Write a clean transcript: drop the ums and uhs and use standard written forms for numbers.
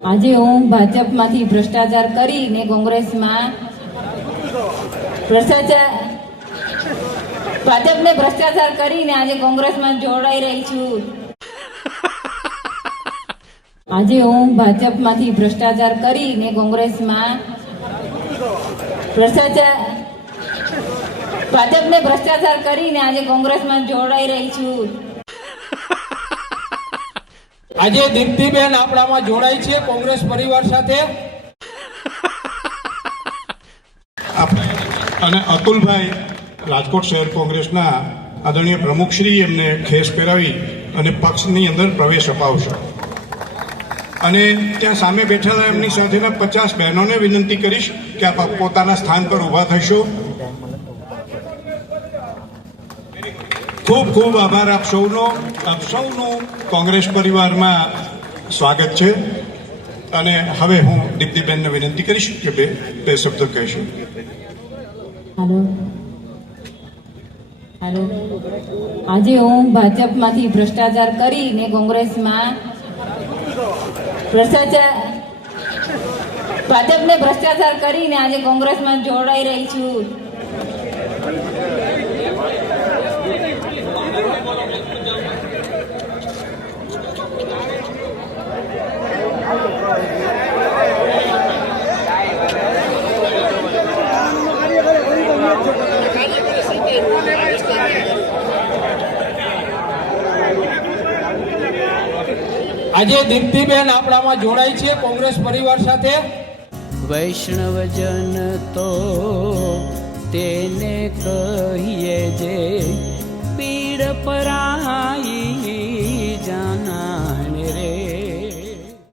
આજે હું ભાજપમાંથી ભ્રષ્ટાચાર કરીને કોંગ્રેસમાં ભાજપને ભ્રષ્ટાચાર કરીને આજે કોંગ્રેસમાં જોડાઈ રહી છું। આજે હું ભાજપમાંથી ભ્રષ્ટાચાર કરીને કોંગ્રેસમાં ભાજપને ભ્રષ્ટાચાર કરીને આજે કોંગ્રેસમાં જોડાઈ રહી છું। આજે દીપ્તિબેન આપણામાં જોડાઈ છે કોંગ્રેસ પરિવાર સાથે। અને અતુલભાઈ રાજકોટ શહેર કોંગ્રેસના આદરણીય પ્રમુખશ્રી એમને ખેસ પહેરાવી અને પક્ષની અંદર પ્રવેશ અપાવશે। અને ત્યાં સામે બેઠેલા એમની સાથેના 50 બહેનોને વિનંતી કરીશ કે આપ પોતાના સ્થાન પર ઊભા થશો। ખૂબ ખૂબ આભાર આપ સૌનું કોંગ્રેસ પરિવારમાં સ્વાગત છે। અને હવે હું દીપ્તિબેનને વિનંતી કરીશ કે બે શબ્દો કહેશે। હાલો, આજે હું ભાજપમાંથી ભ્રષ્ટાચાર કરીને કોંગ્રેસમાં ભાજપને ભ્રષ્ટાચાર કરીને આજે કોંગ્રેસમાં જોડાઈ રહી છું। આજે દીપ્તિબેન આપણામાં જોડાઈ છે કોંગ્રેસ પરિવાર સાથે। વૈષ્ણવજન તો તેને કહીએ જે પીડ પરાઈ જાના।